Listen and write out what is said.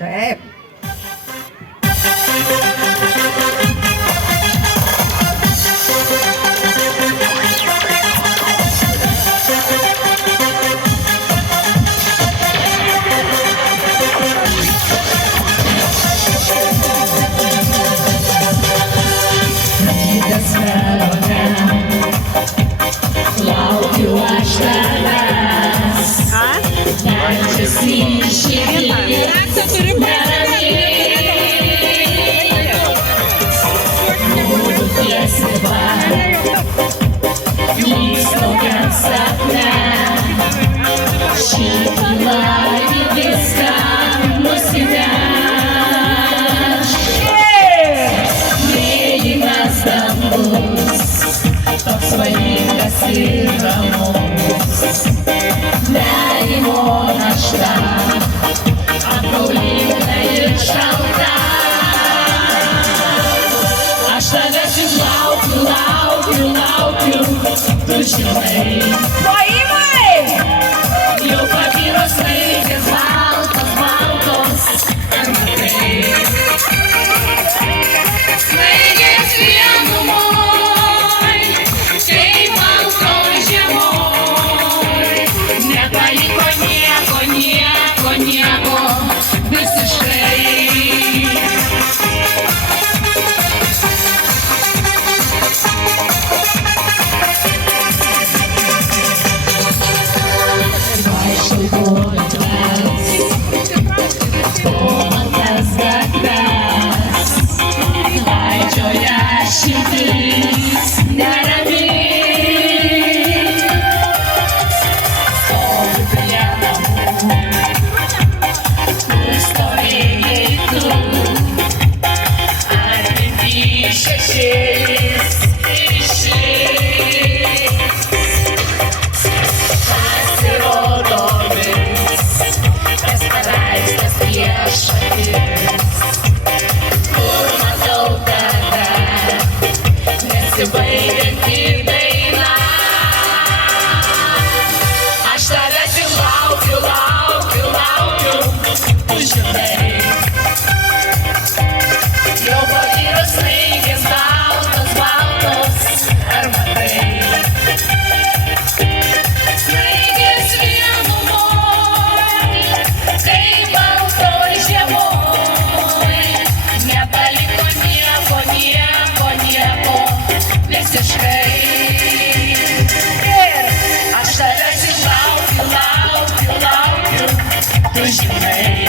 Taip. Laukiu aš tavęs. Leidžiasi širdis nutiesi lyg tokiam sapne. Šiltą viską nusineš. Mėlynas dangus, toks svajingas ir ramus. Nerimo našta, apgaulinga ir šalta. Aš tavęs vis laukiu, laukiu, laukiu, tu žinai. Plojimai! Jau pabiro snaigės baltos, baltos, ar matai? Snaigės vienumoj, kaip baltoj žiemoj. Nepaliko nieko, nieko, nieko, visiškai. Nesibaigianti daina. Aš tavęs vis laukiu, laukiu, laukiu, tu žinai. Jau pabiro snaigės baltos, baltos, ar matai? Snaigės vienumoj, kaip baltoj žiemoj. Nepaliko nieko, nieko, nieko, visiškai. Ir aš tavęs vis laukiu, laukiu, laukiu, tu žinai.